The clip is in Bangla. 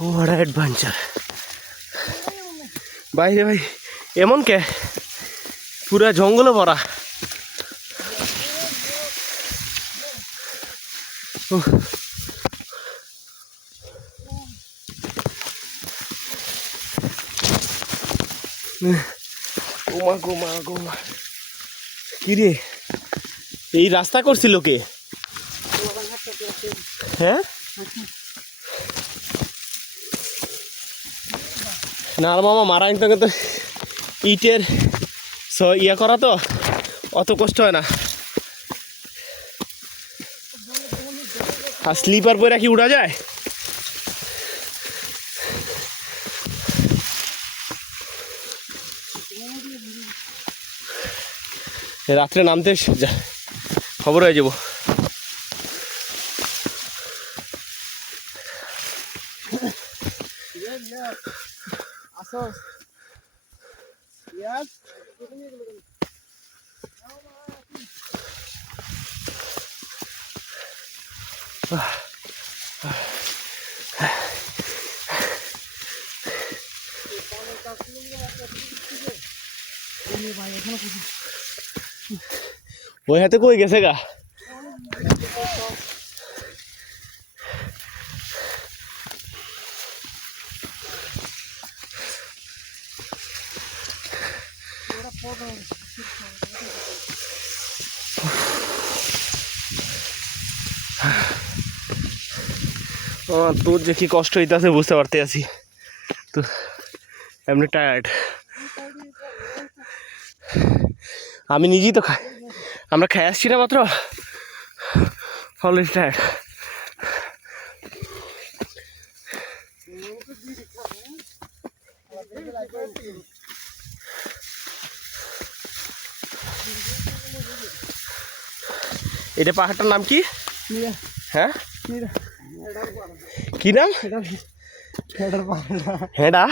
What an adventure. বাইরে ভাই এমন কে পুরা জঙ্গলে ভরা। গোমা গোমা গোমা কি রে এই রাস্তা করছিল কে? হ্যাঁ না মামা মারা কিন্তু ইটের ইয়ে করা তো অত কষ্ট হয় না। আর স্লিপার পরে কি উড়া যায়? রাত্রে নামতে খবর হয়ে যাব। ওই হাতে কই গেছে গা? তোর যে কি কষ্ট হইতেছে বুঝতে পারতে আছি তো, এমনি টায়ার্ড। আমি নিজেই তো আমরা খেয়ে আসছি না মাত্র, অলরেডি টায়ার্ড। এটা পাহাড়টার নাম কি? হ্যাঁ কি নাম? হেডা।